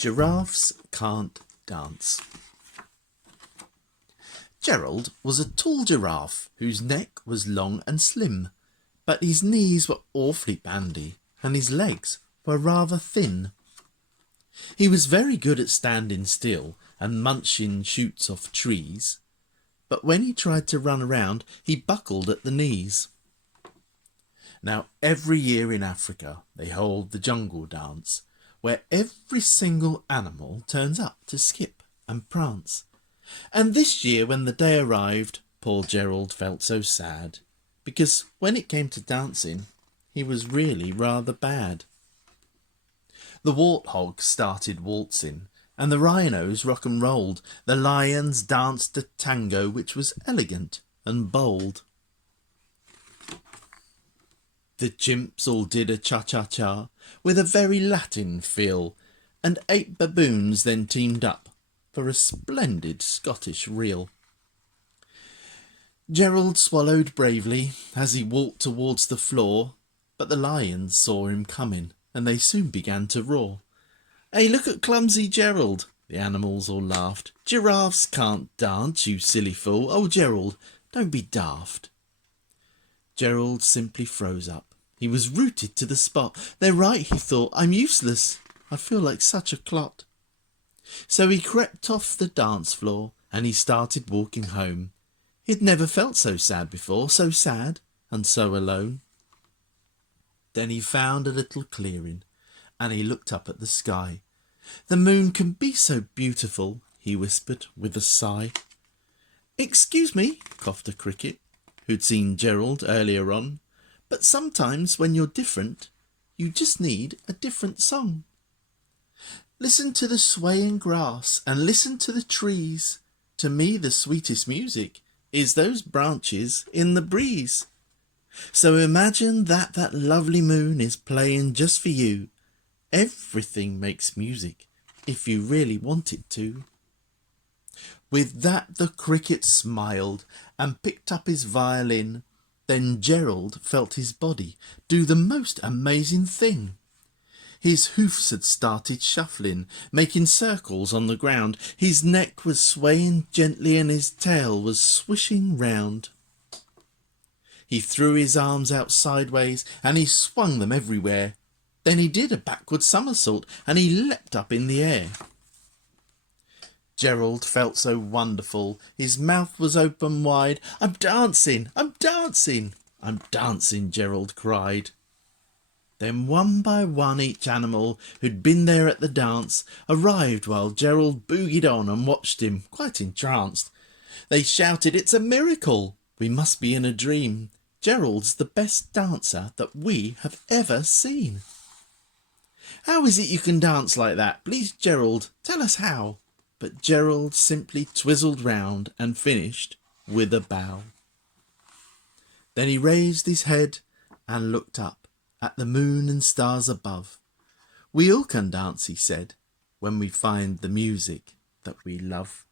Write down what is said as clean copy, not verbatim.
Giraffes can't dance. Gerald was a tall giraffe whose neck was long and slim, but his knees were awfully bandy and his legs were rather thin. He was very good at standing still and munching shoots off trees, but when he tried to run around he buckled at the knees. Now every year in Africa they hold the jungle dance, where every single animal turns up to skip and prance. And this year when the day arrived, poor Gerald felt so sad, because when it came to dancing, he was really rather bad. The warthogs started waltzing, and the rhinos rock and rolled, the lions danced a tango which was elegant and bold. The chimps all did a cha-cha-cha with a very Latin feel, and 8 baboons then teamed up for a splendid Scottish reel. Gerald swallowed bravely as he walked towards the floor, but the lions saw him coming and they soon began to roar. "Hey, look at clumsy Gerald!" The animals all laughed. "Giraffes can't dance, you silly fool. Oh, Gerald, don't be daft." Gerald simply froze up. He was rooted to the spot. "They're right," he thought. "I'm useless. I feel like such a clot." So he crept off the dance floor and he started walking home. He'd never felt so sad before, so sad and so alone. Then he found a little clearing and he looked up at the sky. "The moon can be so beautiful," he whispered with a sigh. "Excuse me," coughed a cricket, who'd seen Gerald earlier on, "but sometimes when you're different, you just need a different song. Listen to the swaying grass and listen to the trees. To me the sweetest music is those branches in the breeze. So imagine that lovely moon is playing just for you. Everything makes music if you really want it to." With that the cricket smiled and picked up his violin. Then Gerald felt his body do the most amazing thing. His hoofs had started shuffling, making circles on the ground. His neck was swaying gently and his tail was swishing round. He threw his arms out sideways and he swung them everywhere. Then he did a backward somersault and he leapt up in the air. Gerald felt so wonderful. His mouth was open wide. "I'm dancing! I'm dancing! I'm dancing!" Gerald cried. Then one by one each animal who'd been there at the dance arrived while Gerald boogied on and watched him, quite entranced. They shouted, "It's a miracle! We must be in a dream. Gerald's the best dancer that we have ever seen." "How is it you can dance like that? Please, Gerald, tell us how." But Gerald simply twizzled round and finished with a bow. Then he raised his head and looked up at the moon and stars above. "We all can dance," he said, "when we find the music that we love."